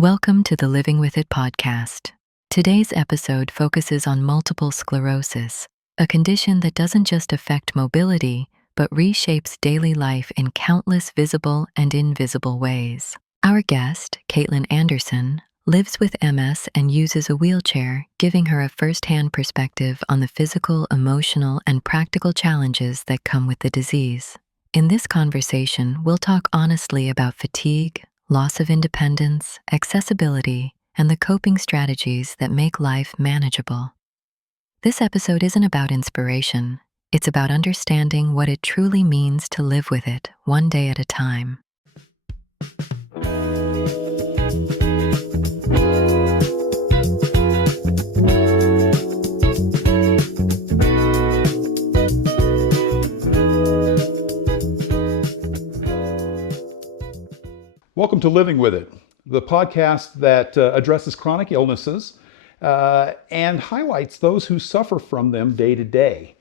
Welcome to the Living With It podcast. Today's episode focuses on multiple sclerosis, a condition that doesn't just affect mobility, but reshapes daily life in countless visible and invisible ways. Our guest, Caitlin Anderson, lives with MS and uses a wheelchair, giving her a first-hand perspective on the physical, emotional, and practical challenges that come with the disease. In this conversation, we'll talk honestly about fatigue, loss of independence, accessibility, and the coping strategies that make life manageable. This episode isn't about inspiration, it's about understanding what it truly means to live with it, one day at a time. Welcome to Living With It, the podcast that addresses chronic illnesses and highlights those who suffer from them day to day.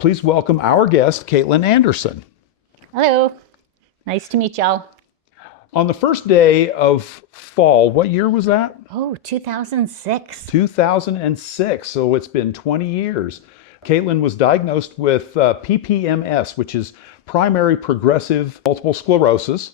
Please welcome our guest, Caitlin Anderson. Hello. Nice to meet y'all. On the first day of fall, what year was that? Oh, 2006. 2006, so it's been 20 years. Caitlin was diagnosed with PPMS, which is primary progressive multiple sclerosis.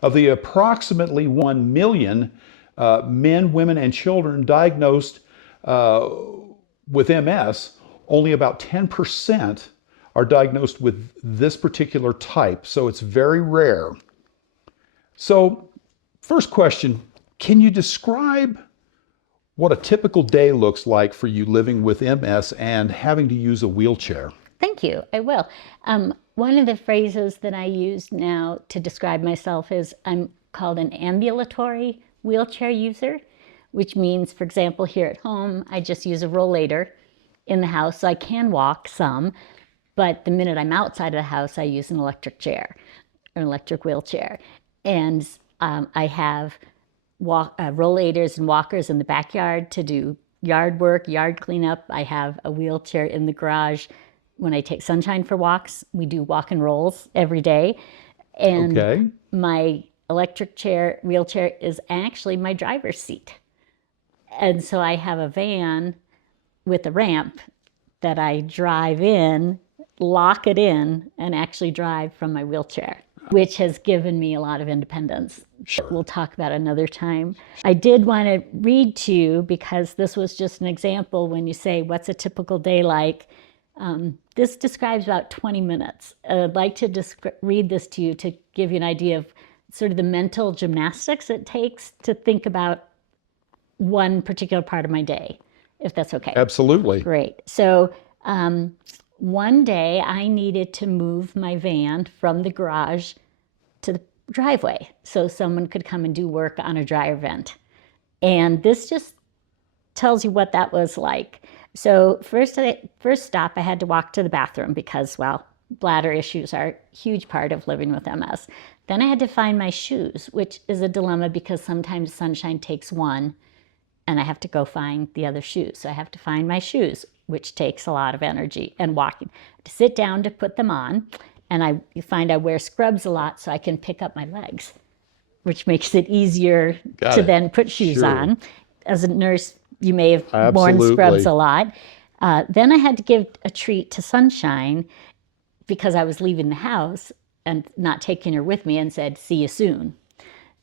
Of the approximately 1 million men, women, and children diagnosed with MS, only about 10% are diagnosed with this particular type, so it's very rare. So, first question, can you describe what a typical day looks like for you living with MS and having to use a wheelchair? Thank you. I will. One of the phrases that I use now to describe myself is I'm called an ambulatory wheelchair user, which means, for example, here at home, I just use a rollator in the house, so I can walk some, but the minute I'm outside of the house, I use an electric chair, or an electric wheelchair. And I have rollators and walkers in the backyard to do yard work, yard cleanup. I have a wheelchair in the garage. When I take Sunshine for walks, we do walk and rolls every day. And my electric wheelchair is actually my driver's seat. And so I have a van with a ramp that I drive in, lock it in, and actually drive from my wheelchair, which has given me a lot of independence. Sure. We'll talk about another time. I did want to read to you, because this was just an example when you say, what's a typical day like? This describes about 20 minutes. I'd like to read this to you to give you an idea of sort of the mental gymnastics it takes to think about one particular part of my day, if that's okay. Absolutely. Great. So one day I needed to move my van from the garage to the driveway so someone could come and do work on a dryer vent. And this just tells you what that was like. So first stop, I had to walk to the bathroom because, well, bladder issues are a huge part of living with MS. Then I had to find my shoes, which is a dilemma because sometimes Sunshine takes one and I have to go find the other shoes. So I have to find my shoes, which takes a lot of energy and walking. To sit down to put them on, and you find I wear scrubs a lot so I can pick up my legs, which makes it easier to then put shoes on. As a nurse, you may have worn scrubs a lot. Then I had to give a treat to Sunshine because I was leaving the house and not taking her with me, and said, see you soon.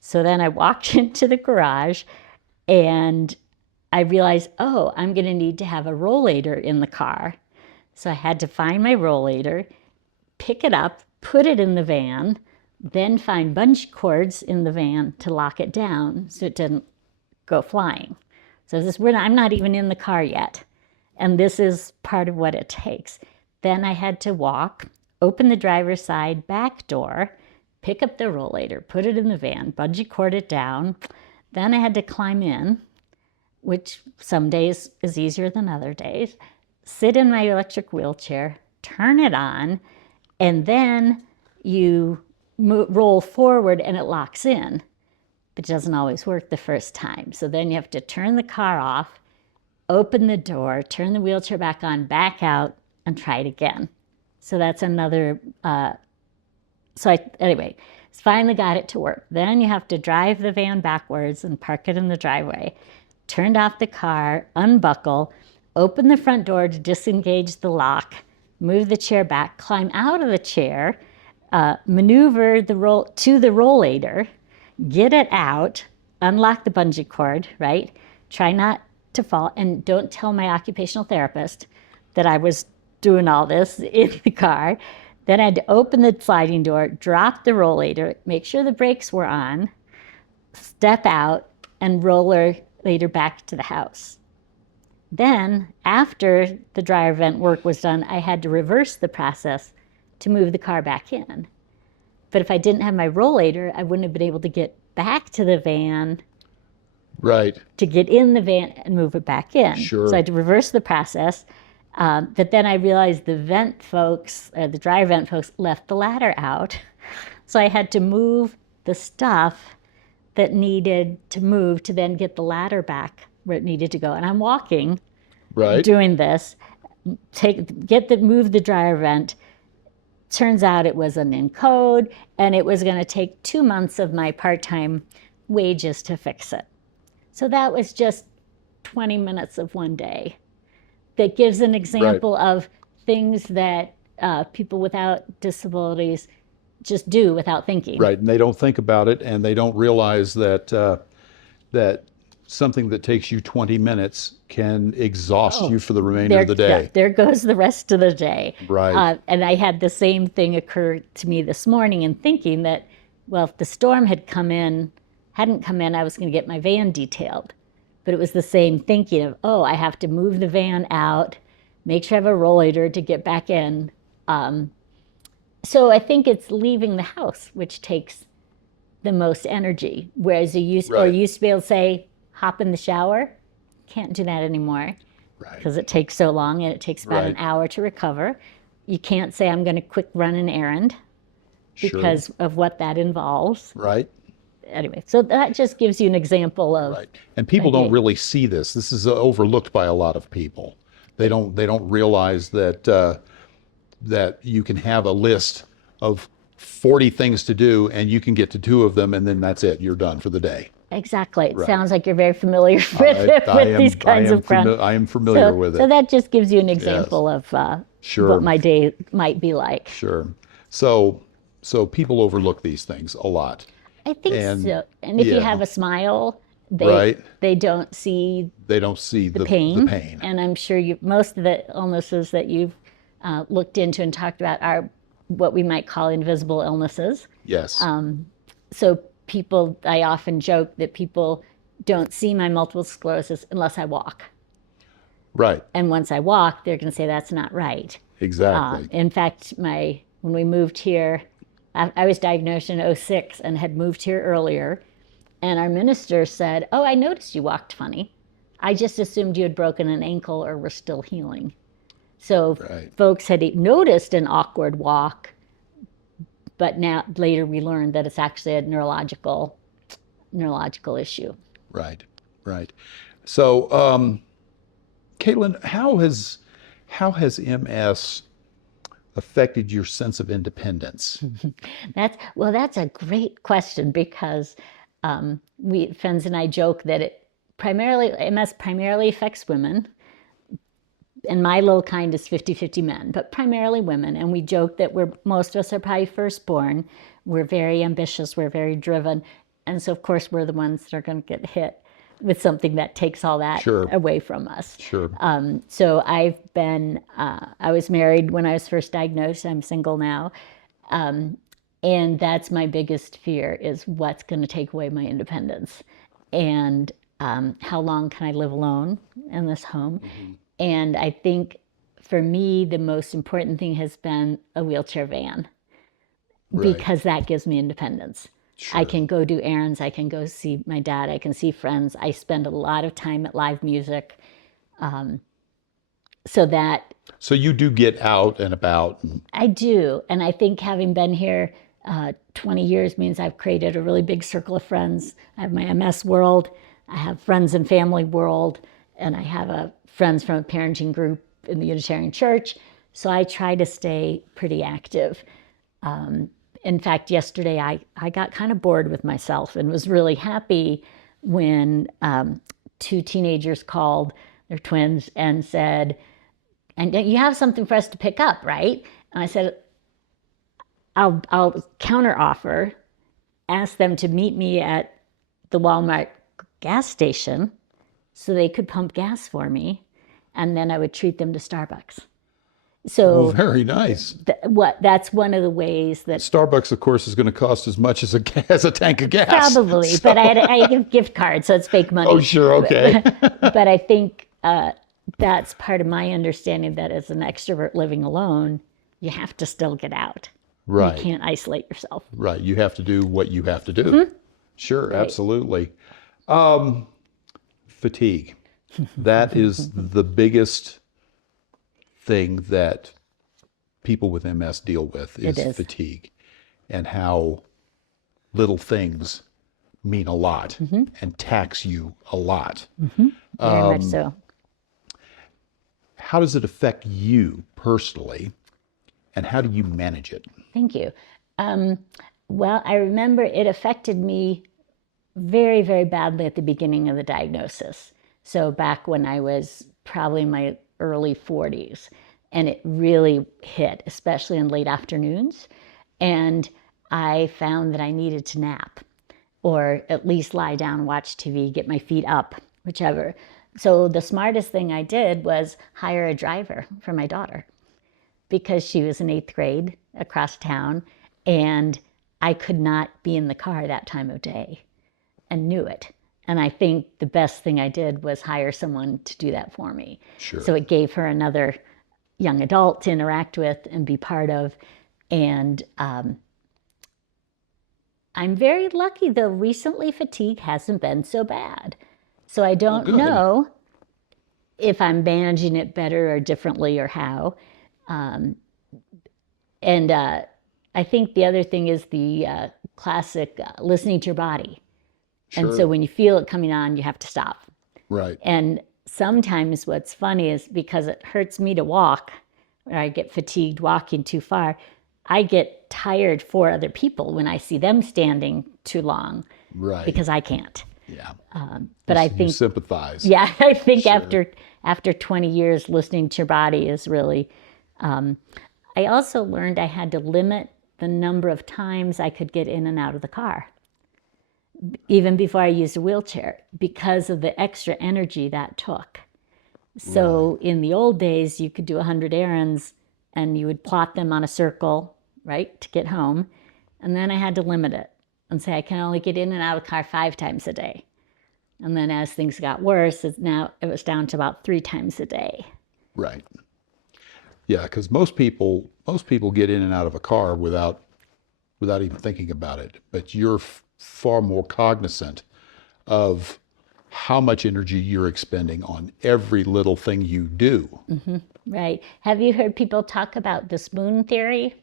So then I walked into the garage and I realized, oh, I'm going to need to have a rollator in the car. So I had to find my rollator, pick it up, put it in the van, then find bungee cords in the van to lock it down so it didn't go flying. So I'm not even in the car yet. And this is part of what it takes. Then I had to walk, open the driver's side back door, pick up the rollator, put it in the van, bungee cord it down. Then I had to climb in, which some days is easier than other days, sit in my electric wheelchair, turn it on, and then you roll forward and it locks in. But it doesn't always work the first time. So then you have to turn the car off, open the door, turn the wheelchair back on, back out, and try it again. So that's another, Finally got it to work. Then you have to drive the van backwards and park it in the driveway. Turned off the car, unbuckle, open the front door to disengage the lock, move the chair back, climb out of the chair, maneuver to the rollator, get it out, unlock the bungee cord, right? Try not to fall, and don't tell my occupational therapist that I was doing all this in the car. Then I had to open the sliding door, drop the rollator, make sure the brakes were on, step out, and roller later back to the house. Then, after the dryer vent work was done, I had to reverse the process to move the car back in. But if I didn't have my rollator, I wouldn't have been able to get back to the van, Right. to get in the van and move it back in. Sure. So I had to reverse the process. But then I realized the vent folks, the dryer vent folks, left the ladder out. So I had to move the stuff that needed to move to then get the ladder back where it needed to go. And I'm walking, Right. doing this, move the dryer vent. Turns out it wasn't in code, and it was going to take 2 months of my part-time wages to fix it. So that was just 20 minutes of one day. That gives an example of things that people without disabilities just do without thinking. Right, and they don't think about it, and they don't realize that that something that takes you 20 minutes can exhaust you for the remainder of the day. Yeah, there goes the rest of the day. Right. And I had the same thing occur to me this morning in thinking that, well, if the storm hadn't come in, I was going to get my van detailed. But it was the same thinking of, oh, I have to move the van out, make sure I have a rollator to get back in. So I think it's leaving the house, which takes the most energy. Whereas you used to be able to say, hop in the shower. Can't do that anymore. Right. Because it takes so long, and it takes about an hour to recover. You can't say, I'm going to quick run an errand because of what that involves. Right. Anyway, so that just gives you an example of. Right. And people don't really see this. This is overlooked by a lot of people. They don't realize that that you can have a list of 40 things to do, and you can get to 2 of them, and then that's it. You're done for the day. Exactly. It sounds like you're very familiar with these kinds of problems. I am familiar with it. So that just gives you an example of what my day might be like. Sure. So people overlook these things a lot. I think so. And if you have a smile, they don't see the pain. pain. And I'm sure most of the illnesses that you've looked into and talked about are what we might call invisible illnesses. Yes. So I often joke that people don't see my multiple sclerosis unless I walk. Right. And once I walk, they're going to say that's not right. Exactly. In fact, when we moved here, I was diagnosed in 2006 and had moved here earlier. And our minister said, oh, I noticed you walked funny. I just assumed you had broken an ankle or were still healing. So folks had noticed an awkward walk, but later we learned that it's actually a neurological issue. Right. So, Caitlin, how has MS affected your sense of independence? That's a great question, because friends and I joke that MS primarily affects women, and my little kind is 50-50 men, but primarily women. And we joke that most of us are probably firstborn. We're very ambitious, we're very driven, and so of course we're the ones that are going to get hit with something that takes all that away from us. Sure. So I was married when I was first diagnosed. I'm single now. And that's my biggest fear, is what's going to take away my independence. And how long can I live alone in this home? Mm-hmm. And I think for me, the most important thing has been a wheelchair van, because that gives me independence. Sure. I can go do errands. I can go see my dad. I can see friends. I spend a lot of time at live music. So you do get out and about. I do. And I think having been here 20 years means I've created a really big circle of friends. I have my MS world. I have friends and family world. And I have friends from a parenting group in the Unitarian Church. So I try to stay pretty active. In fact, yesterday I got kind of bored with myself and was really happy when two teenagers called, they're twins, and said, and you have something for us to pick up, right? And I said, I'll counter offer, ask them to meet me at the Walmart gas station so they could pump gas for me, and then I would treat them to Starbucks. So very nice. That's one of the ways that Starbucks, of course, is going to cost as much as a tank of gas. probably, So- but I give gift cards, so it's fake money. Oh, sure, okay. But I think that's part of my understanding that as an extrovert living alone, you have to still get out. Right. You can't isolate yourself. Right. You have to do what you have to do. Sure, absolutely. Fatigue. That is the biggest thing that people with MS deal with is fatigue, and how little things mean a lot and tax you a lot. Very much so. How does it affect you personally, and how do you manage it? Thank you. Well, I remember it affected me very, very badly at the beginning of the diagnosis. So back when I was probably in my early 40s, and it really hit, especially in late afternoons. And I found that I needed to nap, or at least lie down, watch TV, get my feet up, whichever. So the smartest thing I did was hire a driver for my daughter, because she was in 8th grade across town, and I could not be in the car that time of day, and knew it. And I think the best thing I did was hire someone to do that for me. Sure. So it gave her another young adult to interact with and be part of. And I'm very lucky, though. Recently, fatigue hasn't been so bad. So I don't know if I'm managing it better or differently or how. And I think the other thing is the classic listening to your body. Sure. And so when you feel it coming on, you have to stop. Right. And sometimes what's funny is, because it hurts me to walk, or I get fatigued walking too far, I get tired for other people when I see them standing too long. Right. Because I can't. Yeah. But I You think sympathize. Yeah, I think Sure. after 20 years, listening to your body is really. I also learned I had to limit the number of times I could get in and out of the car, even before I used a wheelchair, because of the extra energy that took. So in the old days, you could do 100 errands and you would plot them on a circle, right, to get home. And then I had to limit it and say I can only get in and out of the car 5 times a day. And then as things got worse, it was down to about 3 times a day. Right. Yeah, because most people get in and out of a car without even thinking about it. But you're far more cognizant of how much energy you're expending on every little thing you do. Right. Have you heard people talk about the spoon theory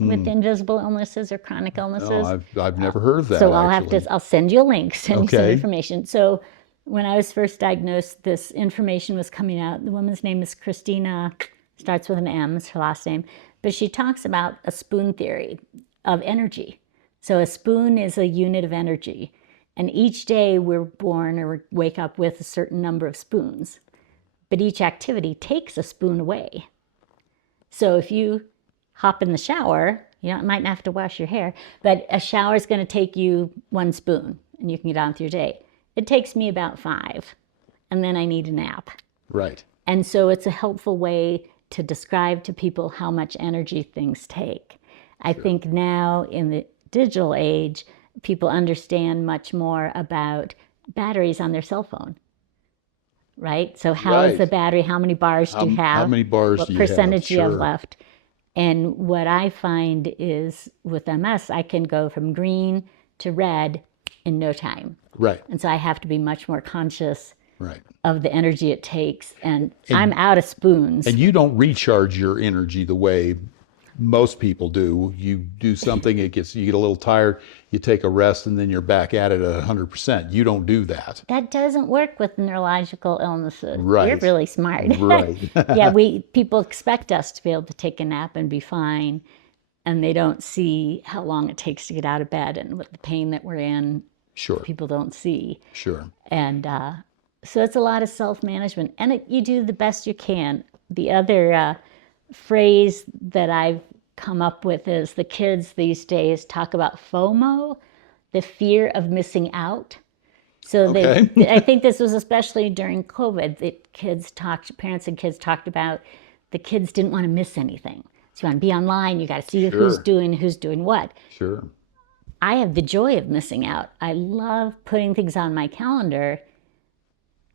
with invisible illnesses or chronic illnesses? No, I've never heard of that. So I'll send you a link, send you some Okay. information. So when I was first diagnosed, this information was coming out. The woman's name is Christina, starts with an M, is her last name. But she talks about a spoon theory of energy. So a spoon is a unit of energy. And each day we're born or wake up with a certain number of spoons. But each activity takes a spoon away. So if you hop in the shower, you might not have to wash your hair, but a shower is going to take you 1 spoon and you can get on with your day. It takes me about 5, and then I need a nap. Right. And so it's a helpful way to describe to people how much energy things take. I think now in the digital age, people understand much more about batteries on their cell phone, right? So how is the battery, how many bars do you have? How many bars what do you have? percentage do you have Sure. left? And what I find is with MS, I can go from green to red in no time. Right. And so I have to be much more conscious Right. of the energy it takes. And I'm out of spoons. And you don't recharge your energy the way most people do. You do something, you get a little tired, you take a rest, and then you're back at it at 100%. You don't do that. That doesn't work with neurological illnesses. Right. You're really smart. Right. Yeah, people expect us to be able to take a nap and be fine. and they don't see how long it takes to get out of bed and what the pain that we're in. Sure. People don't see. Sure. And so it's a lot of self-management, and you do the best you can. The other phrase that I've come up with is the kids these days talk about FOMO, the fear of missing out. So Okay. I think this was especially during COVID that parents and kids talked about the kids didn't want to miss anything. So you want to be online, you got to see who's doing what. Sure. I have the joy of missing out. I love putting things on my calendar,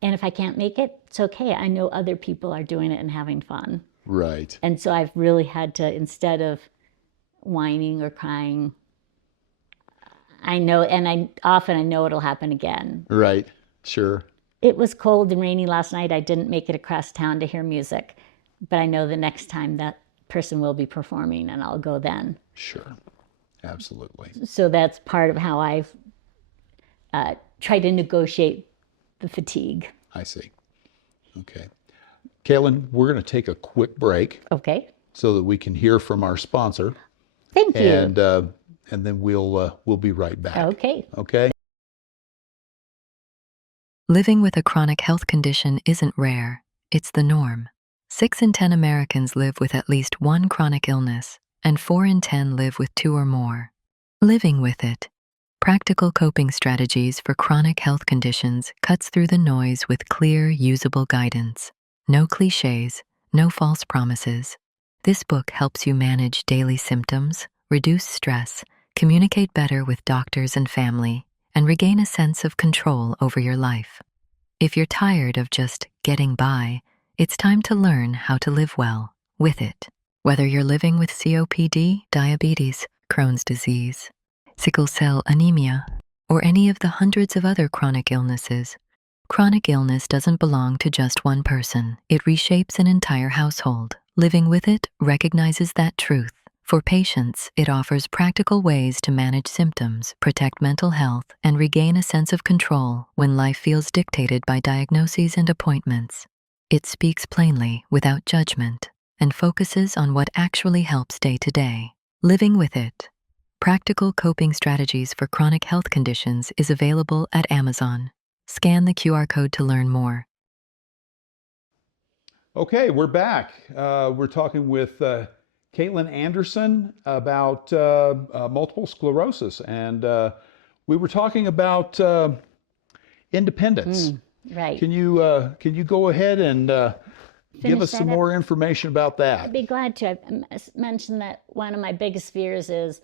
and if I can't make it, it's okay. I know other people are doing it and having fun. Right. And so I've really had to, instead of whining or crying, I know, and I know it'll happen again. Right. Sure. It was cold and rainy last night. I didn't make it across town to hear music, but I know the next time that person will be performing and I'll go then. Sure. Absolutely. So that's part of how I've tried to negotiate the fatigue. I see. Okay. Caitlin, we're going to take a quick break Okay. so that we can hear from our sponsor. Thank you. And then we'll be right back. Okay. Okay. Living with a chronic health condition isn't rare, it's the norm. 6 in 10 Americans live with at least one chronic illness, and 4 in 10 live with 2 or more. Living with it. Practical coping strategies for chronic health conditions cuts through the noise with clear, usable guidance. No cliches, no false promises. This book helps you manage daily symptoms, reduce stress, communicate better with doctors and family, and regain a sense of control over your life. If you're tired of just getting by, it's time to learn how to live well with it. Whether you're living with COPD, diabetes, Crohn's disease, sickle cell anemia, or any of the hundreds of other chronic illnesses, chronic illness doesn't belong to just one person. It reshapes an entire household. Living with it recognizes that truth. For patients, it offers practical ways to manage symptoms, protect mental health, and regain a sense of control when life feels dictated by diagnoses and appointments. It speaks plainly, without judgment, and focuses on what actually helps day to day. Living with it. Practical coping strategies for chronic health conditions is available at Amazon. Scan the QR code to learn more. Okay, we're back. We're talking with Caitlin Anderson about multiple sclerosis, and we were talking about independence. Right. Can you go ahead and give us some more information about that? I'd be glad to. I mentioned that one of my biggest fears is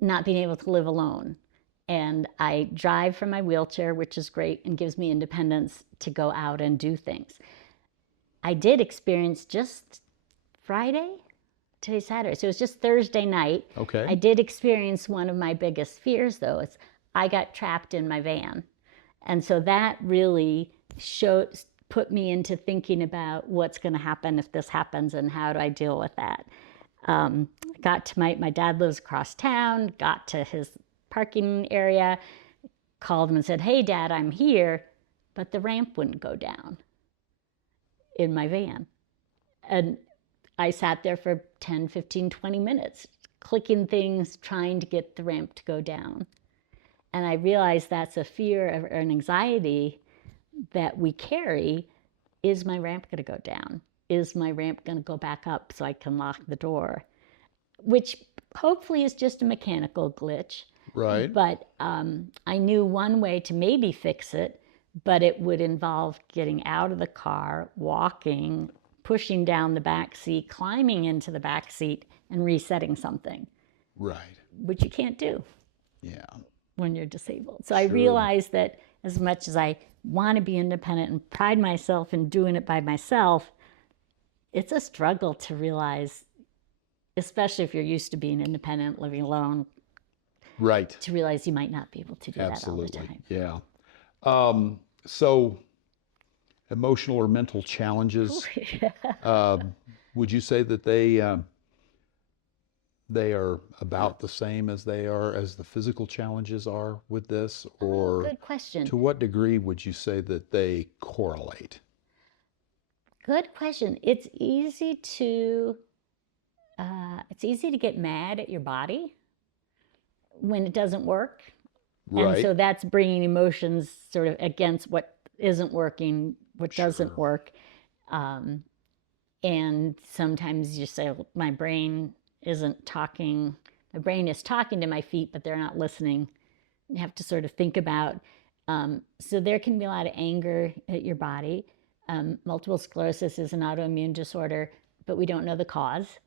not being able to live alone. And I drive from my wheelchair, which is great and gives me independence to go out and do things. I did experience just Friday, today's Saturday, so it was just Thursday night. Okay. I did experience one of my biggest fears, though. It's I got trapped in my van. And so that really put me into thinking about what's going to happen if this happens and how do I deal with that. Got to my dad lives across town, got to his parking area, called him and said, "Hey, Dad, I'm here," but the ramp wouldn't go down in my van. And I sat there for 10, 15, 20 minutes, clicking things, trying to get the ramp to go down. And I realized that's a fear or an anxiety that we carry. Is my ramp going to go down? Is my ramp going to go back up so I can lock the door? Which hopefully is just a mechanical glitch. Right. But I knew one way to maybe fix it, but it would involve getting out of the car, walking, pushing down the back seat, climbing into the back seat, and resetting something. Right. Which you can't do. Yeah. When you're disabled. So I realized that as much as I want to be independent and pride myself in doing it by myself, it's a struggle to realize, especially if you're used to being independent, living alone, right, to realize you might not be able to do absolutely. That all the time. Yeah. So emotional or mental challenges, would you say that they are about the same as the physical challenges are with this? Or good question. To what degree would you say that they correlate? Good question. It's easy to It's easy to get mad at your body when it doesn't work. And Right. so that's bringing emotions sort of against what isn't working, what doesn't Sure. work. And sometimes you say, my brain isn't talking, my brain is talking to my feet, but they're not listening. You have to sort of think about. So there can be a lot of anger at your body. Multiple sclerosis is an autoimmune disorder, but we don't know the cause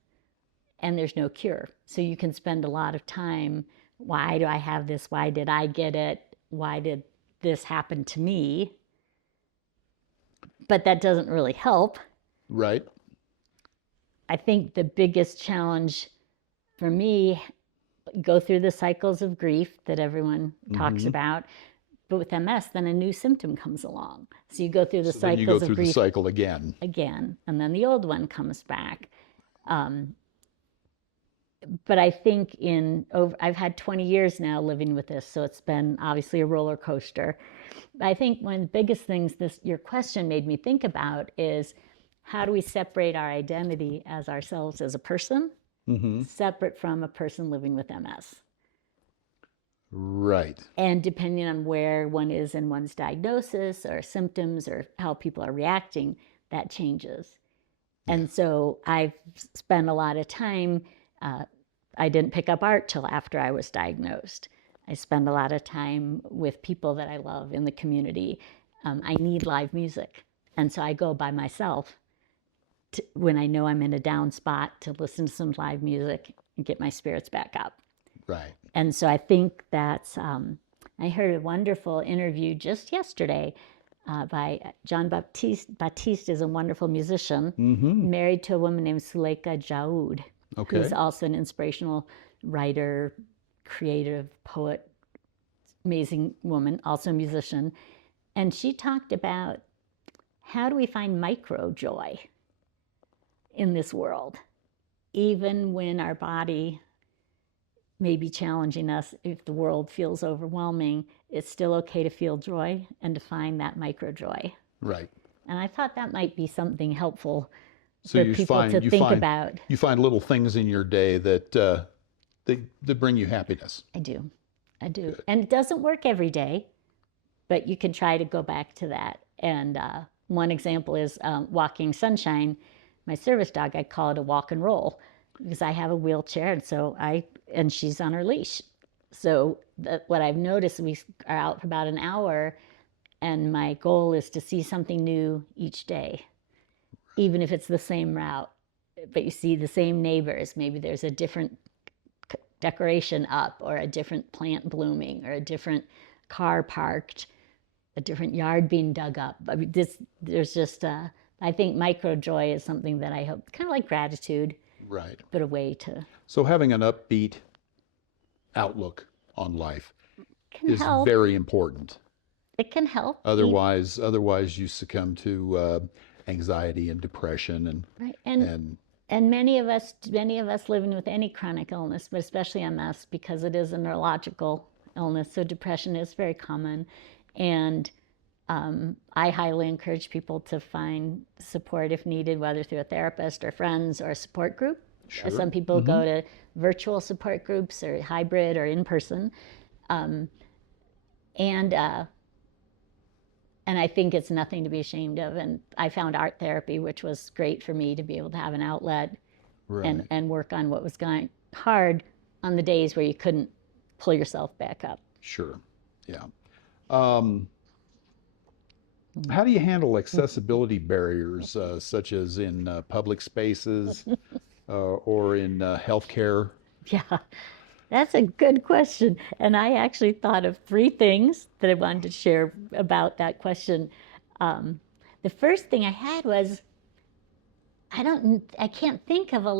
and there's no cure. So you can spend a lot of time. Why do I have this? Why did I get it? Why did this happen to me? But that doesn't really help. Right. I think the biggest challenge for me, go through the cycles of grief that everyone talks about, but with MS, then a new symptom comes along. So you go through the So then you go cycles of through the grief cycle again. again, and then the old one comes back. But I think I've had 20 years now living with this, so it's been obviously a roller coaster. I think one of the biggest things your question made me think about is, how do we separate our identity as ourselves as a person, separate from a person living with MS? Right. And depending on where one is in one's diagnosis or symptoms or how people are reacting, that changes. And so I've spent a lot of time, I didn't pick up art till after I was diagnosed. I spend a lot of time with people that I love in the community. I need live music. And so I go by myself when I know I'm in a down spot to listen to some live music and get my spirits back up. Right. And so I think that's, I heard a wonderful interview just yesterday by John Baptiste. Baptiste is a wonderful musician, married to a woman named Suleika Jaoud, who's also an inspirational writer, creative poet, amazing woman, also a musician. And she talked about, how do we find micro joy in this world, even when our body may be challenging us. If the world feels overwhelming, it's still okay to feel joy and to find that micro joy. Right. And I thought that might be something helpful So for people to think about. You find little things in your day that that bring you happiness. I do. Good. And it doesn't work every day, but you can try to go back to that. And one example is walking Sunshine, my service dog. I call it a walk and roll because I have a wheelchair, and she's on her leash. So what I've noticed, we are out for about an hour, and my goal is to see something new each day, even if it's the same route. But you see the same neighbors. Maybe there's a different decoration up, or a different plant blooming, or a different car parked, a different yard being dug up. I mean, there's just, I think micro joy is something that I hope, kind of like gratitude, Right. but a way to. So having an upbeat outlook on life is help. very important. It can help. Otherwise you succumb to anxiety and depression and Right. And many of us living with any chronic illness, but especially MS, because it is a neurological illness, so depression is very common. And I highly encourage people to find support if needed, whether through a therapist or friends or a support group. Sure. Some people go to virtual support groups or hybrid or in person. And I think it's nothing to be ashamed of. And I found art therapy, which was great for me to be able to have an outlet and work on what was going hard on the days where you couldn't pull yourself back up. Sure. Yeah. How do you handle accessibility barriers, such as in public spaces or in healthcare? Yeah, that's a good question. And I actually thought of 3 things that I wanted to share about that question. The first thing I had was, I can't think of a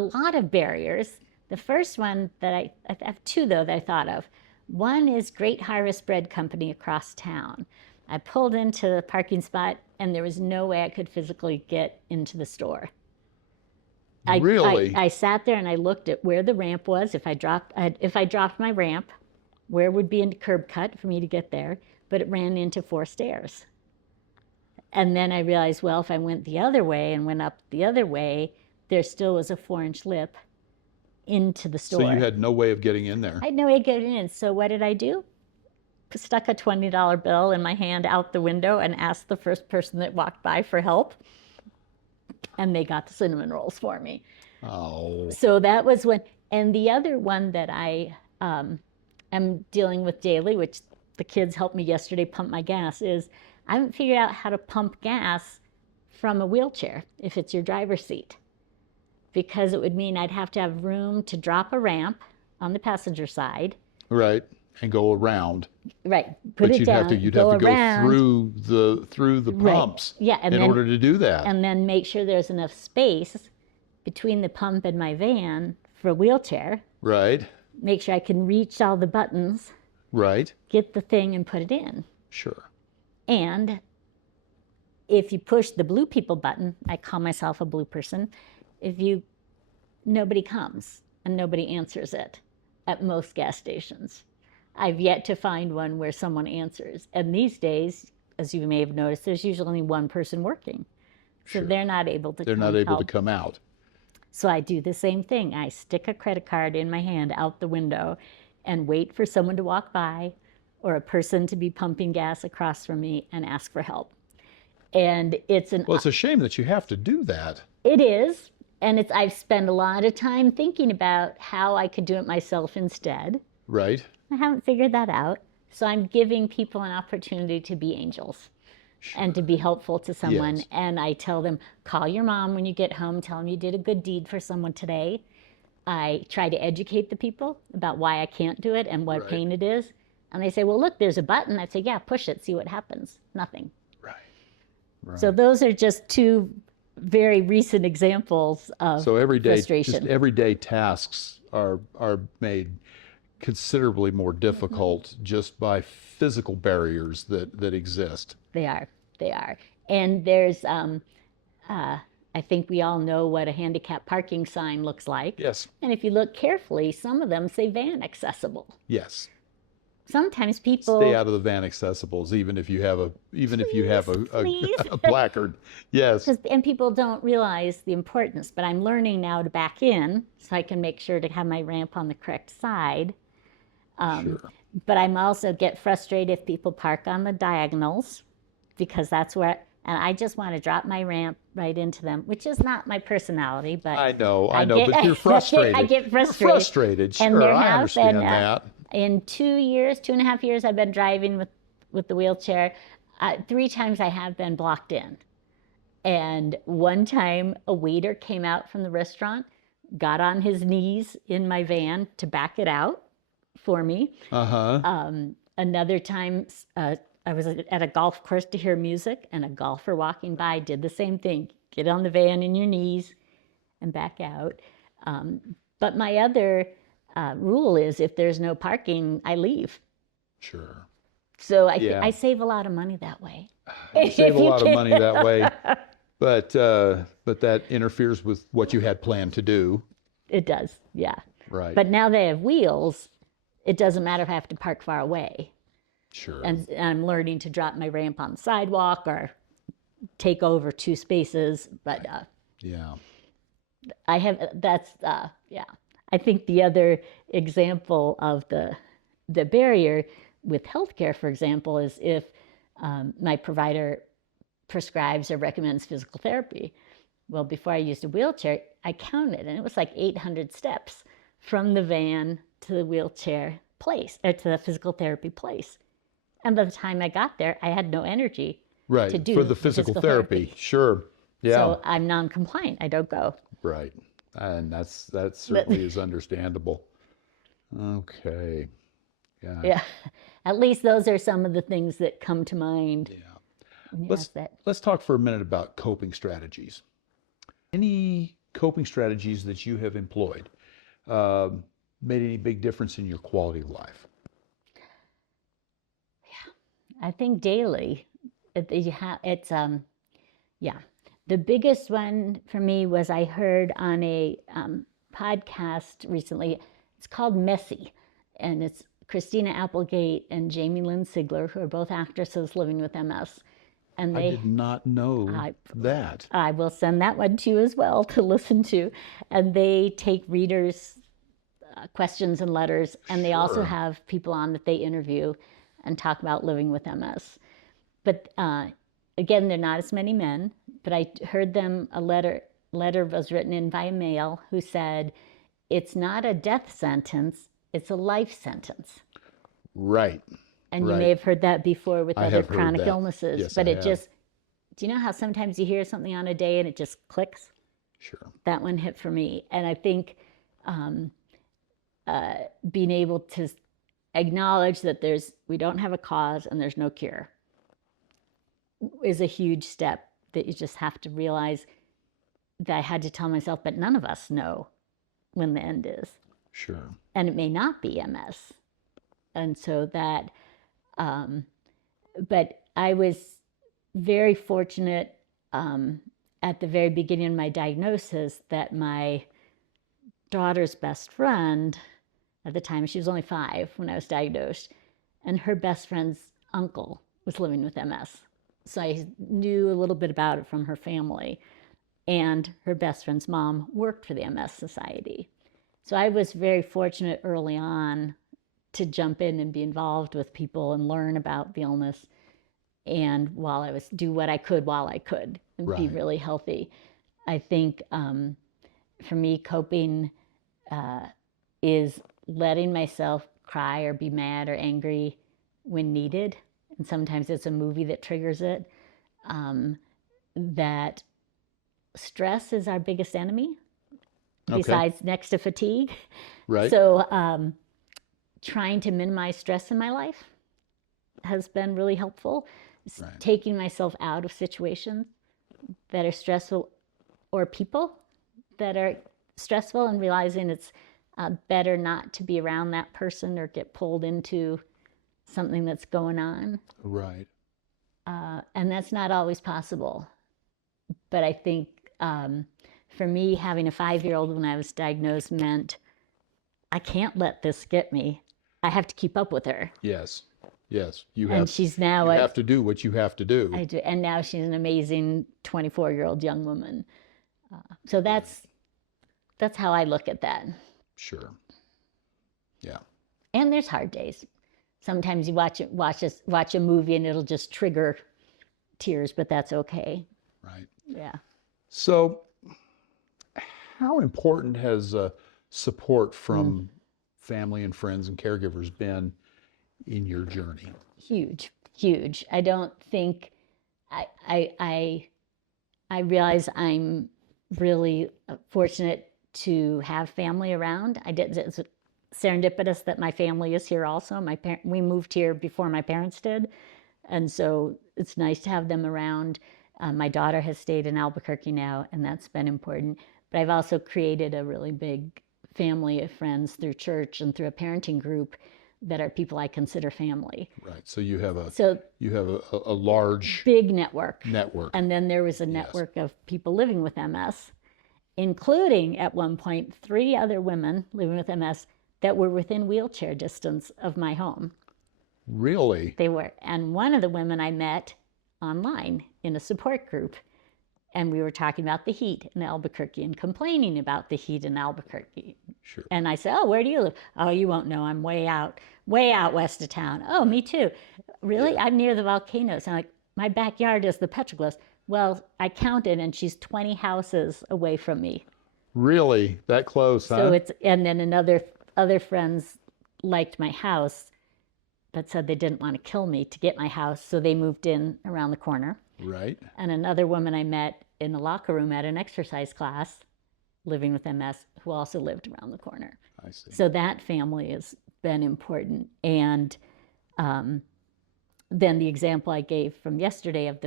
lot of barriers. The first one that I have 2 though that I thought of. One is Great Harvest Bread Company across town. I pulled into the parking spot and there was no way I could physically get into the store. Really? I sat there and I looked at where the ramp was. If I dropped my ramp, where would be a curb cut for me to get there? But it ran into 4 stairs. And then I realized, well, if I went the other way and went up the other way, there still was a 4-inch lip into the store. So you had no way of getting in there. I had no way of getting in. So what did I do? Stuck a $20 bill in my hand out the window and asked the first person that walked by for help. And they got the cinnamon rolls for me. Oh. So that was when, and the other one that I am dealing with daily, which the kids helped me yesterday pump my gas, is I haven't figured out how to pump gas from a wheelchair if it's your driver's seat. Because it would mean I'd have to have room to drop a ramp on the passenger side. Right. And go around. Right. Put it down. You'd have to go around. through the pumps. Yeah, and in order to do that. And then make sure there's enough space between the pump and my van for a wheelchair. Right. Make sure I can reach all the buttons. Right. Get the thing and put it in. Sure. And if you push the blue people button, I call myself a blue person, nobody comes and nobody answers it at most gas stations. I've yet to find one where someone answers. And these days, as you may have noticed, there's usually only one person working. So Sure. they're not able to come out. So I do the same thing. I stick a credit card in my hand out the window and wait for someone to walk by or a person to be pumping gas across from me and ask for help. And it's a shame that you have to do that. It is. And I've spent a lot of time thinking about how I could do it myself instead. Right. I haven't figured that out. So I'm giving people an opportunity to be angels. Sure. And to be helpful to someone. Yes. And I tell them, call your mom when you get home. Tell them you did a good deed for someone today. I try to educate the people about why I can't do it and what pain it is. And they say, well, look, there's a button. I say, yeah, push it, see what happens. Nothing. Right. So those are just two very recent examples of frustration. Just everyday tasks are made considerably more difficult just by physical barriers that exist. They are. And there's, I think we all know what a handicap parking sign looks like. Yes. And if you look carefully, some of them say van accessible. Yes. Sometimes people stay out of the van accessibles, even if you have a placard. Yes. And people don't realize the importance, but I'm learning now to back in so I can make sure to have my ramp on the correct side. Sure. But I'm also get frustrated if people park on the diagonals because that's where, and I just want to drop my ramp right into them, which is not my personality, but I know, but you're frustrated. I get frustrated. You're frustrated, sure, and I understand that. In 2.5 years, I've been driving with the wheelchair. 3 times I have been blocked in. And one time a waiter came out from the restaurant, got on his knees in my van to back it out for me. Another time I was at a golf course to hear music and a golfer walking by did the same thing. Get on the van in your knees and back out. But my other rule is if there's no parking, I leave. Sure. So I save a lot of money that way. You save a lot of money that way, but that interferes with what you had planned to do. It does, yeah. Right. But now they have wheels. It doesn't matter if I have to park far away. Sure. And I'm learning to drop my ramp on the sidewalk or take over 2 spaces. But yeah, I have I think the other example of the barrier with healthcare, for example, is if my provider prescribes or recommends physical therapy. Well, before I used a wheelchair, I counted, and it was like 800 steps from the van to the wheelchair place, or to the physical therapy place. And by the time I got there, I had no energy to do for the physical therapy. Sure. Yeah. So I'm non-compliant. I don't go. Right. And that certainly is understandable. Okay. Yeah. Yeah. At least those are some of the things that come to mind. Yeah. Let's talk for a minute about coping strategies. Any coping strategies that you have employed made any big difference in your quality of life? Yeah, I think daily. The biggest one for me was I heard on a podcast recently. It's called Messy, and it's Christina Applegate and Jamie Lynn Sigler, who are both actresses living with MS. And I did not know I, that. I will send that one to you as well to listen to. And they take readers' questions and letters, and they also Sure. have people on that they interview and talk about living with MS. But again, there are not as many men. But I heard them letter was written in by a male who said, "It's not a death sentence; it's a life sentence." Right. And you Right. may have heard that before with I other have heard chronic that. illnesses. Yes, but I it have. just, do you know how sometimes you hear something on a day and it just clicks? Sure. That one hit for me. And I think being able to acknowledge that we don't have a cause and there's no cure is a huge step that you just have to realize that I had to tell myself, but none of us know when the end is. Sure. And it may not be MS. And so that, but I was very fortunate at the very beginning of my diagnosis that my daughter's best friend, at the time, she was only 5 when I was diagnosed, and her best friend's uncle was living with MS. So I knew a little bit about it from her family. And her best friend's mom worked for the MS Society. So I was very fortunate early on to jump in and be involved with people and learn about the illness. And while I was do what I could while I could and be Right. really healthy. I think for me, coping is letting myself cry or be mad or angry when needed. And sometimes it's a movie that triggers it. That stress is our biggest enemy, Okay. besides next to fatigue. Right. So trying to minimize stress in my life has been really helpful. Right. Taking myself out of situations that are stressful or people that are stressful and realizing it's better not to be around that person or get pulled into something that's going on. Right. And that's not always possible. But I think for me, having a 5-year-old when I was diagnosed meant I can't let this get me. I have to keep up with her. Yes. Yes. You And have. she's now You have to do what you have to do. I do, and now she's an amazing 24-year-old young woman. So that's how I look at that. Sure. Yeah. And there's hard days. Sometimes you watch a movie and it'll just trigger tears, but that's okay. Right. Yeah. So, how important has support from family and friends and caregivers been in your journey? Huge, huge. I don't think I realize I'm really fortunate to have family around. It's serendipitous that my family is here also. We moved here before my parents did, and so it's nice to have them around. My daughter has stayed in Albuquerque now, and that's been important. But I've also created a really big family of friends through church and through a parenting group that are people I consider family. Right. So you have a large big network. And then there was a network of people living with MS, including at one point 3 other women living with MS that were within wheelchair distance of my home. Really? They were. And one of the women I met online in a support group, and we were talking about the heat in Albuquerque and complaining about the heat in Albuquerque. Sure. And I said, "Oh, where do you live?" "Oh, you won't know. I'm way out west of town." "Oh, me too." "Really?" "I'm near the volcanoes." I'm like, "My backyard is the petroglyphs." "Well, I counted, and she's 20 houses away from me." Really? That close, huh? So and then other friends liked my house, but said they didn't want to kill me to get my house, so they moved in around the corner. Right. And another woman I met in the locker room at an exercise class, living with MS, who also lived around the corner. I see. So that family has been important. And then the example I gave from yesterday of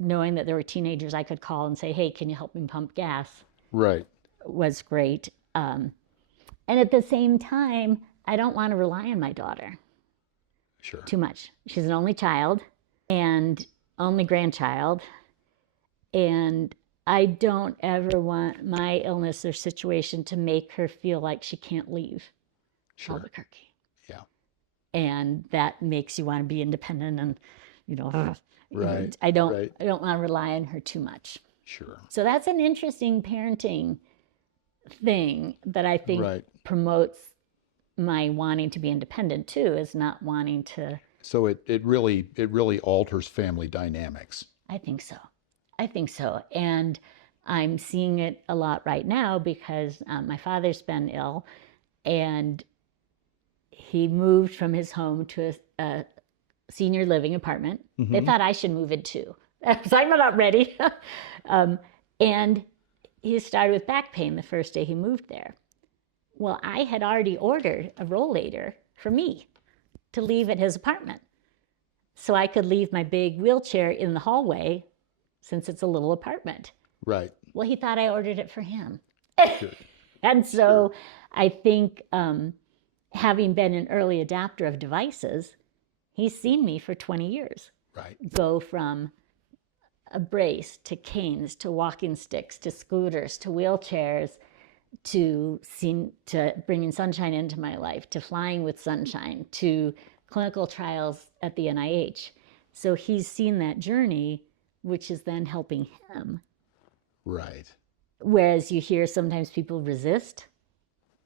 knowing that there were teenagers I could call and say, "Hey, can you help me pump gas?" Right. was great. And at the same time, I don't want to rely on my daughter Sure. too much. She's an only child and only grandchild. And I don't ever want my illness or situation to make her feel like she can't leave Sure. Albuquerque. Yeah. And that makes you want to be independent and, Right. I don't Right. want to rely on her too much. Sure. So that's an interesting parenting thing that I think Right. promotes my wanting to be independent too, is not wanting to. So it really alters family dynamics. I think so. I think so. And I'm seeing it a lot right now because my father's been ill, and he moved from his home to a senior living apartment. They thought I should move in too. So I'm not ready. And he started with back pain the first day he moved there. Well, I had already ordered a rollator for me to leave at his apartment, so I could leave my big wheelchair in the hallway since it's a little apartment. Right. Well, he thought I ordered it for him. Sure. And so I think having been an early adopter of devices, he's seen me for 20 years Right. go from a brace to canes to walking sticks to scooters to wheelchairs to bringing sunshine into my life, to flying with sunshine, to clinical trials at the NIH. So he's seen that journey, which is then helping him. Right. Whereas you hear sometimes people resist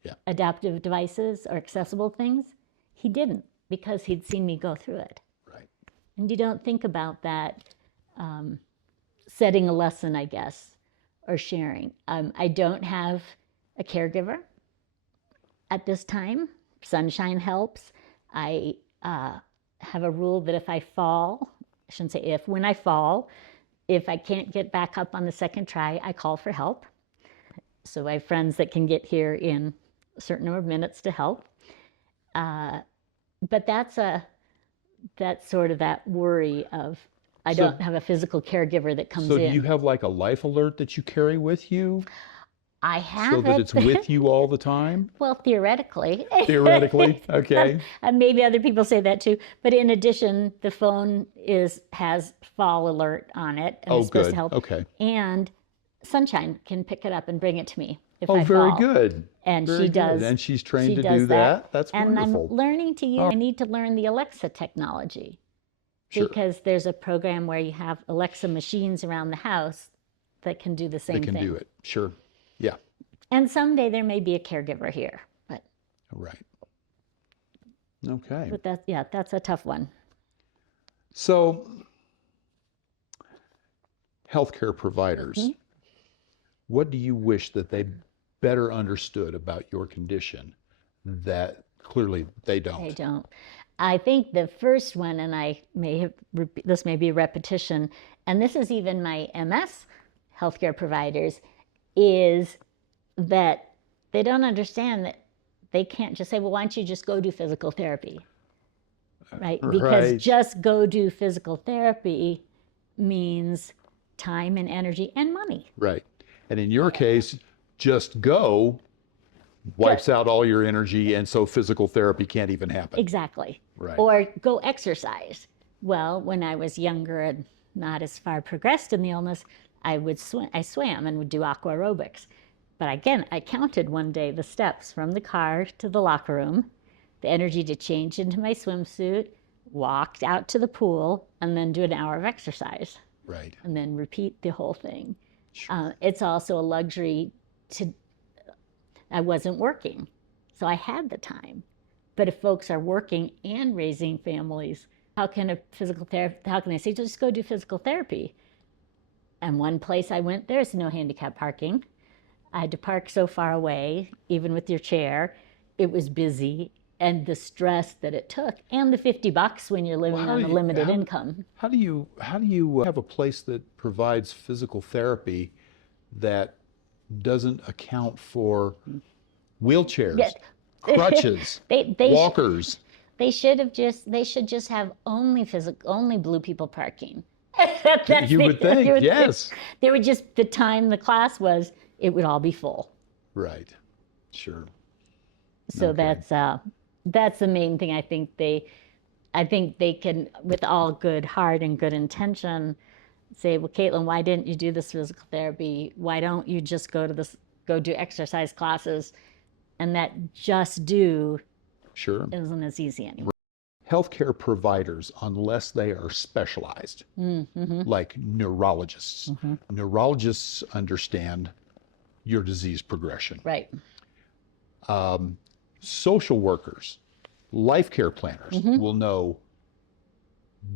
Yeah. adaptive devices or accessible things. He didn't, because he'd seen me go through it. Right. And you don't think about that setting a lesson, I guess, or sharing. I don't have a caregiver at this time. Sunshine helps. I have a rule that if I fall, I shouldn't say if, when I fall, if I can't get back up on the second try, I call for help. So I have friends that can get here in a certain number of minutes to help. But that's sort of that worry of, I don't have a physical caregiver that comes in. So do you have like a life alert that you carry with you? I have so that it. it's with you all the time? Well, theoretically. Theoretically, okay. And maybe other people say that too. But in addition, the phone has fall alert on it, and it's supposed to help. Okay. And Sunshine can pick it up and bring it to me if Oh, I very fall. good. And Very she good. does. And she's trained she to does do that. That's and wonderful. I'm learning to use. I need to learn the Alexa technology. Sure. Because there's a program where you have Alexa machines around the house that can do the same thing. They can do it. Sure. Yeah. And someday there may be a caregiver here, but Right. Okay. but that's a tough one. So, healthcare providers, what do you wish that they better understood about your condition that clearly they don't? They don't. I think the first one, and I may have, this may be a repetition, and this is even my MS healthcare providers, is that they don't understand that they can't just say, well, why don't you just go do physical therapy? Right? Because just go do physical therapy means time and energy and money. Right. And in your case, just go wipes out all your energy, and so physical therapy can't even happen. Exactly. Right. Or go exercise. Well, when I was younger and not as far progressed in the illness, I swam and would do aqua aerobics. But again, I counted one day the steps from the car to the locker room, the energy to change into my swimsuit, walked out to the pool, and then do an hour of exercise. Right. And then repeat the whole thing. Sure. It's also a luxury I wasn't working, so I had the time. But if folks are working and raising families, how can they say, just go do physical therapy? And one place I went, there's no handicap parking. I had to park so far away, even with your chair. It was busy, and the stress that it took, and the $50 when you're living on a limited income. How do you have a place that provides physical therapy that doesn't account for wheelchairs, crutches, walkers? They should just have only blue people parking. You would think, yes. They would just, the time the class was, it would all be full. Right. Sure. So Okay. that's the main thing. I think they can, with all good heart and good intention, say, well, Caitlin, why didn't you do this physical therapy? Why don't you just go do exercise classes? And that just do Sure. isn't as easy anymore. healthcare providers, unless they are specialized, like neurologists. Neurologists understand your disease progression. Right. Social workers, life care planners will know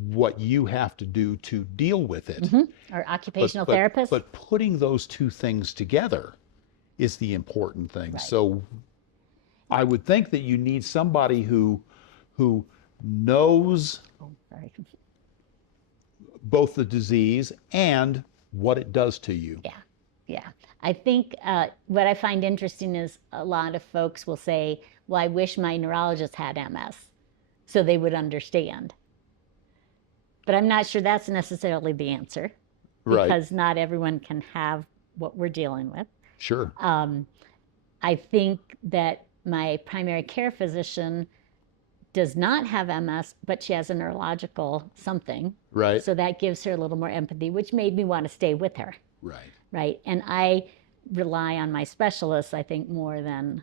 what you have to do to deal with it. Or occupational therapists. But putting those two things together is the important thing. Right. So I would think that you need somebody who knows Sorry. both the disease and what it does to you. Yeah, yeah. I think what I find interesting is a lot of folks will say, well, I wish my neurologist had MS so they would understand. But I'm not sure that's necessarily the answer, because not everyone can have what we're dealing with. Sure. I think that my primary care physician does not have MS, but she has a neurological something. Right. So that gives her a little more empathy, which made me want to stay with her. Right. Right. And I rely on my specialists, I think, more than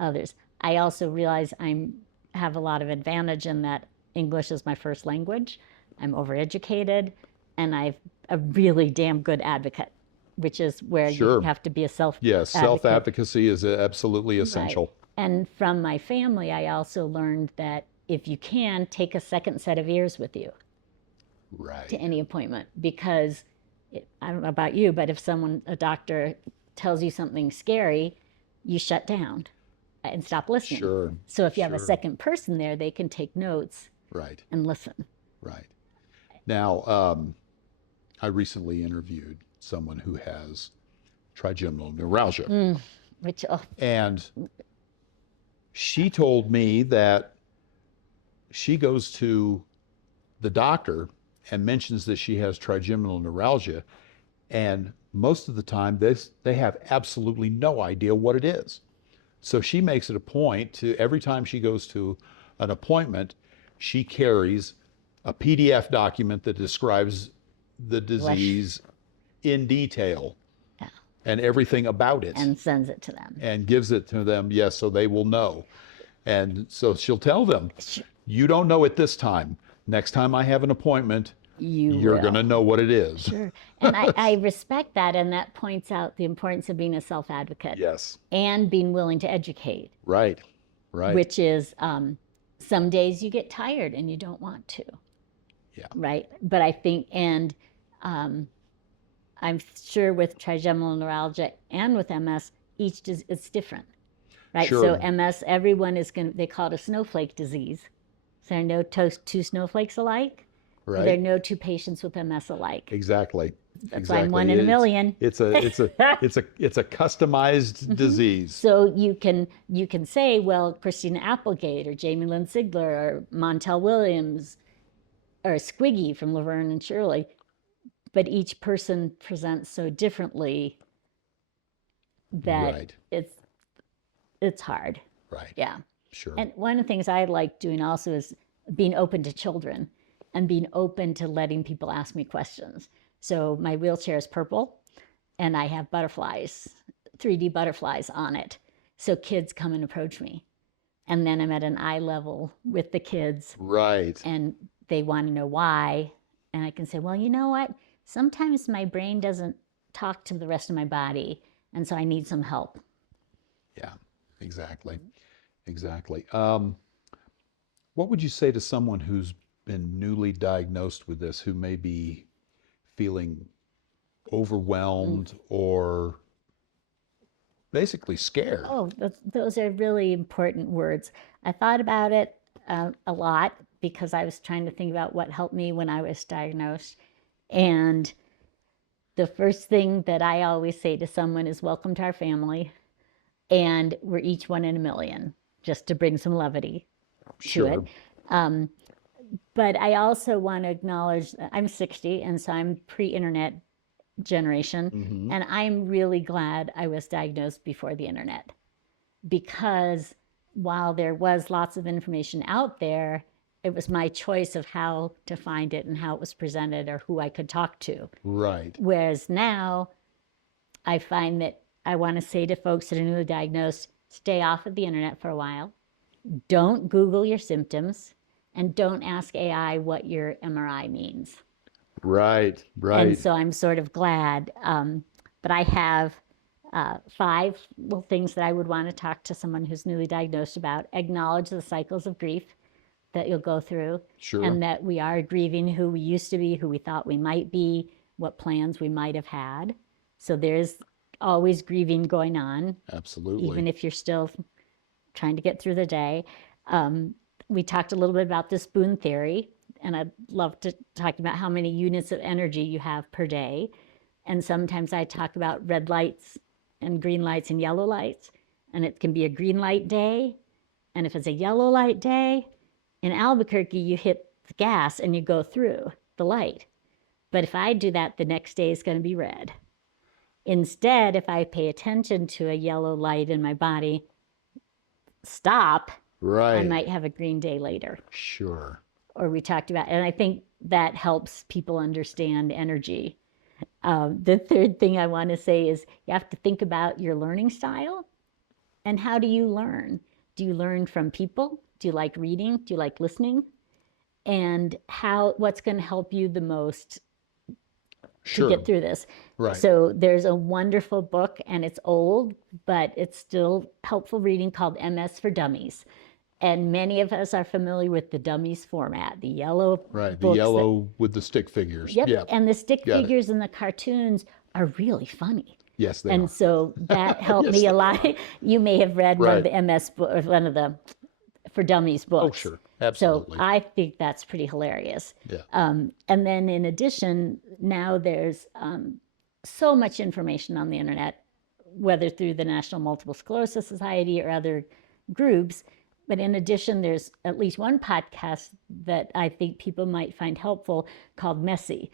others. I also realize I have a lot of advantage in that English is my first language. I'm overeducated, and I'm a really damn good advocate, which is where you have to be a Yes, self-advocacy is absolutely essential. Right. And from my family, I also learned that if you can, take a second set of ears with you to any appointment, because I don't know about you, but if a doctor tells you something scary, you shut down and stop listening. Sure. So if you have a second person there, they can take notes and listen. Right. Now, I recently interviewed someone who has trigeminal neuralgia. And she told me that she goes to the doctor and mentions that she has trigeminal neuralgia, and most of the time they have absolutely no idea what it is. So she makes it a point to, every time she goes to an appointment, she carries a PDF document that describes the disease in detail and everything about it. And sends it to them. And gives it to them, yes, so they will know. And so she'll tell them, you don't know it this time. Next time I have an appointment, you're going to know what it is. Sure. And I respect that, and that points out the importance of being a self-advocate. Yes. And being willing to educate. Right, right. Which is, some days you get tired and you don't want to. Yeah. Right? But I think, and I'm sure with trigeminal neuralgia and with MS, it's different. Right? Sure. So MS, everyone is they call it a snowflake disease. So there are no two snowflakes alike. Right. There are no two patients with MS alike. Exactly. That's why I'm one in a million. It's a customized disease. So you can say, well, Christina Applegate or Jamie Lynn Sigler or Montel Williams or Squiggy from Laverne and Shirley, but each person presents so differently that it's hard. Right. Yeah. Sure. And one of the things I like doing also is being open to children and being open to letting people ask me questions. So my wheelchair is purple and I have butterflies, 3D butterflies on it. So kids come and approach me. And then I'm at an eye level with the kids. Right. And they want to know why. And I can say, well, you know what? Sometimes my brain doesn't talk to the rest of my body. And so I need some help. Yeah, exactly. Exactly. What would you say to someone who's been newly diagnosed with this, who may be feeling overwhelmed or basically scared? Oh, those are really important words. I thought about it a lot because I was trying to think about what helped me when I was diagnosed. And the first thing that I always say to someone is, welcome to our family. And we're each one in a million, just to bring some levity to it. But I also want to acknowledge that I'm 60, and so I'm pre-internet generation. And I'm really glad I was diagnosed before the internet, because while there was lots of information out there, it was my choice of how to find it and how it was presented or who I could talk to. Right. Whereas now I find that I want to say to folks that are newly diagnosed, stay off of the internet for a while. Don't Google your symptoms and don't ask AI what your MRI means. Right, right. And so I'm sort of glad. But I have 5 little things that I would want to talk to someone who's newly diagnosed about. Acknowledge the cycles of grief that you'll go through, Sure. and that we are grieving who we used to be, who we thought we might be, what plans we might have had. So there's always grieving going on, Absolutely. even if you're still trying to get through the day. We talked a little bit about the spoon theory, and I'd love to talk about how many units of energy you have per day. And sometimes I talk about red lights and green lights and yellow lights, and it can be a green light day. And if it's a yellow light day, in Albuquerque, you hit the gas and you go through the light. But if I do that, the next day is going to be red. Instead, if I pay attention to a yellow light in my body, stop, Right. I might have a green day later. Sure. Or we talked about, and I think that helps people understand energy. The third thing I want to say is you have to think about your learning style and how do you learn? Do you learn from people? Do you like reading? Do you like listening? And what's going to help you the most Sure. to get through this? Right. So there's a wonderful book, and it's old, but it's still helpful reading, called MS for Dummies. And many of us are familiar with the dummies format, the yellow Right. The books yellow with the stick figures. Yep. Yeah. And the stick Got it. figures and the cartoons are really funny. Yes, they And are. so that helped Yes, me a they lot. You may have read one of Right. the MS book, or one of the For Dummies Oh, books. sure. So Absolutely. I think that's pretty hilarious. Yeah. And then in addition, now there's so much information on the internet, whether through the National Multiple Sclerosis Society or other groups. But in addition, there's at least one podcast that I think people might find helpful called Messy,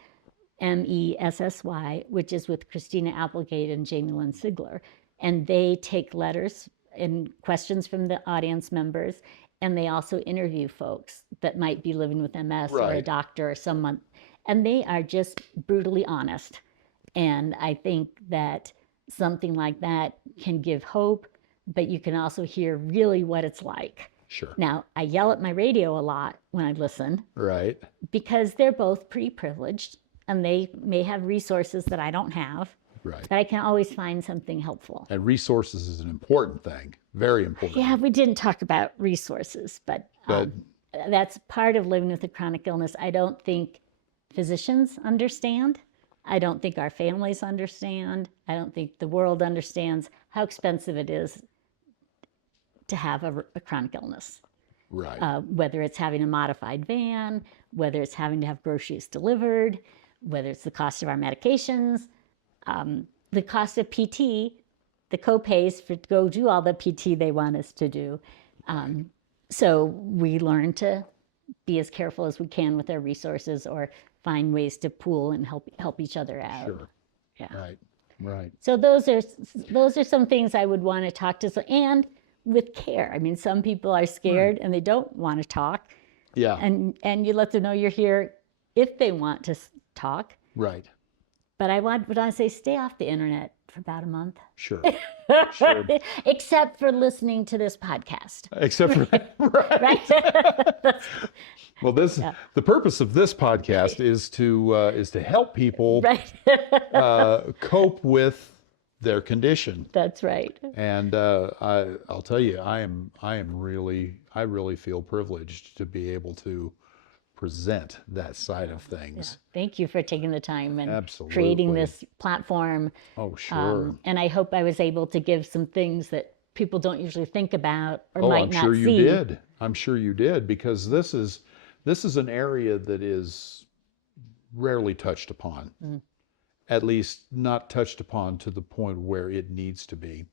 Messy, which is with Christina Applegate and Jamie Lynn Sigler. And they take letters and questions from the audience members, and they also interview folks that might be living with MS or a Right. doctor or someone. And they are just brutally honest. And I think that something like that can give hope, but you can also hear really what it's like. Sure. Now, I yell at my radio a lot when I listen Right. because they're both pretty privileged and they may have resources that I don't have, Right. but I can always find something helpful. And resources is an important thing. Very important. Yeah, we didn't talk about resources, but that's part of living with a chronic illness. I don't think physicians understand. I don't think our families understand. I don't think the world understands how expensive it is to have a chronic illness. Right. Whether it's having a modified van, whether it's having to have groceries delivered, whether it's the cost of our medications, the cost of PT, the co-pays to go do all the PT they want us to do. So we learn to be as careful as we can with our resources, or find ways to pool and help each other out. Sure. Yeah. Right. Right. So those are some things I would want to talk to. And with care. I mean, some people are scared and they don't want to talk. Yeah. And you let them know you're here if they want to talk. Right. But I would want to say stay off the internet for about a month. Sure. Sure. Except for listening to this podcast. Except for right. Right? Well, the purpose of this podcast is to help people Right. cope with their condition. That's right. And I'll tell you, I really feel privileged to be able to present that side of things. Thank you for taking the time and Absolutely. creating this platform. Oh, sure. And I hope I was able to give some things that people don't usually think about or Oh, might I'm not sure see. you did. I'm sure you did, because this is an area that is rarely touched upon. At least not touched upon to the point where it needs to be.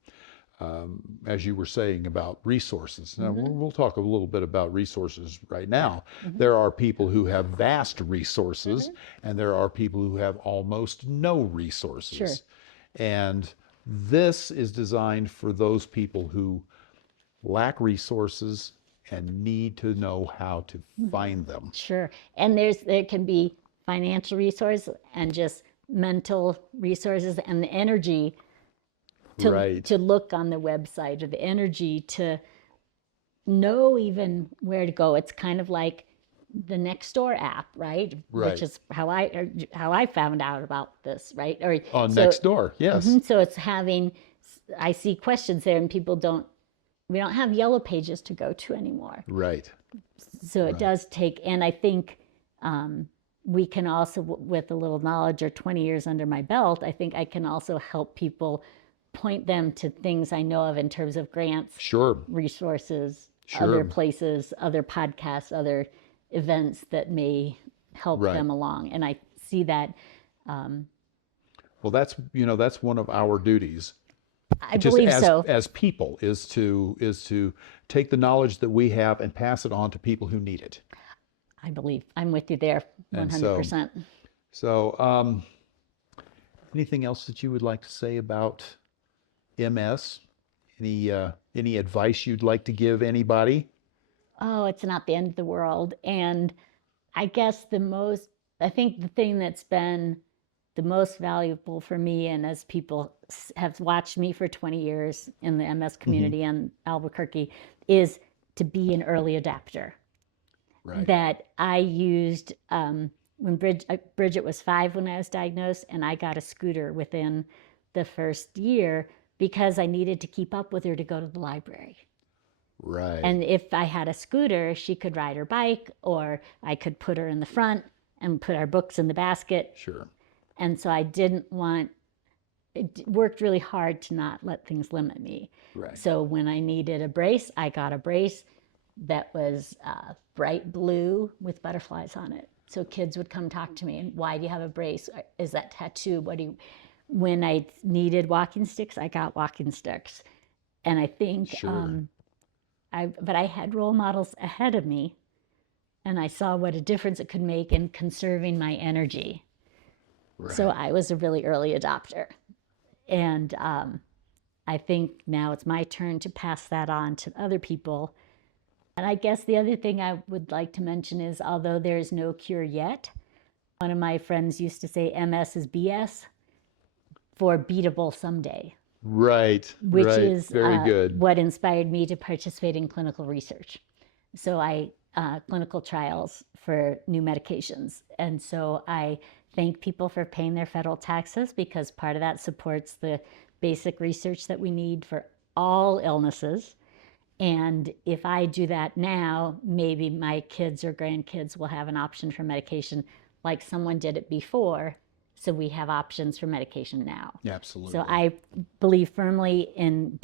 As you were saying about resources. Now, we'll talk a little bit about resources right now. There are people who have vast resources, and there are people who have almost no resources. Sure. And this is designed for those people who lack resources and need to know how to find them. Sure. And there can be financial resources and just mental resources and the energy to look on the website, or the energy to know even where to go. It's kind of like the Nextdoor app, right? Right. Which is how I found out about this, right? Or On so next door, yes. so it's having, I see questions there and we don't have yellow pages to go to anymore. Right. So it does take, and I think we can also, with a little knowledge or 20 years under my belt, I think I can also help people point them to things I know of in terms of grants, Sure. resources, Sure. other places, other podcasts, other events that may help Right. them along. And I see that. Well, that's one of our duties. I Just believe so. as people is to take the knowledge that we have and pass it on to people who need it. I believe I'm with you there, 100%. So, anything else that you would like to say about MS? Any advice you'd like to give anybody? Oh, it's not the end of the world. And I guess I think the thing that's been the most valuable for me, and as people have watched me for 20 years in the MS community in Albuquerque, is to be an early adapter. Right. That I used when Bridget was 5 when I was diagnosed, and I got a scooter within the first year because I needed to keep up with her to go to the library. Right. And if I had a scooter, she could ride her bike, or I could put her in the front and put our books in the basket. Sure. And so I didn't it worked really hard to not let things limit me. Right. So when I needed a brace, I got a brace that was bright blue with butterflies on it. So kids would come talk to me, and why do you have a brace? Is that tattoo? When I needed walking sticks, I got walking sticks. And I think, Sure. but I had role models ahead of me, and I saw what a difference it could make in conserving my energy. Right. So I was a really early adopter. And I think now it's my turn to pass that on to other people. And I guess the other thing I would like to mention is, although there is no cure yet, one of my friends used to say MS is BS for beatable someday. Right. Which right. is Very good. what inspired me to participate in clinical research. So clinical trials for new medications. And so I thank people for paying their federal taxes, because part of that supports the basic research that we need for all illnesses. And if I do that now, maybe my kids or grandkids will have an option for medication like someone did it before. So we have options for medication now. Absolutely. So I believe firmly in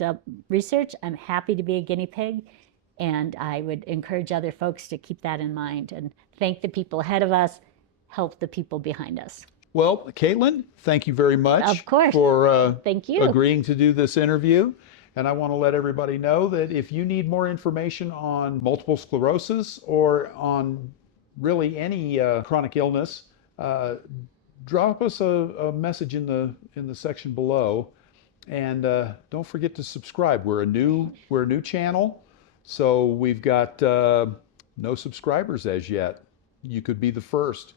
research. I'm happy to be a guinea pig. And I would encourage other folks to keep that in mind and thank the people ahead of us, help the people behind us. Well, Caitlin, thank you very much. Of course. For Thank you. agreeing to do this interview. And I want to let everybody know that if you need more information on multiple sclerosis or on really any chronic illness, drop us a message in the section below, and don't forget to subscribe. We're a new channel, so we've got no subscribers as yet. You could be the first,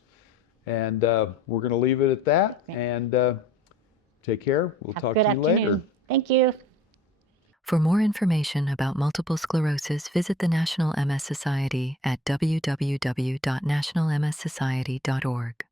and we're going to leave it at that. And take care. We'll talk to you later. Thank you. For more information about multiple sclerosis, visit the National MS Society at www.nationalmssociety.org.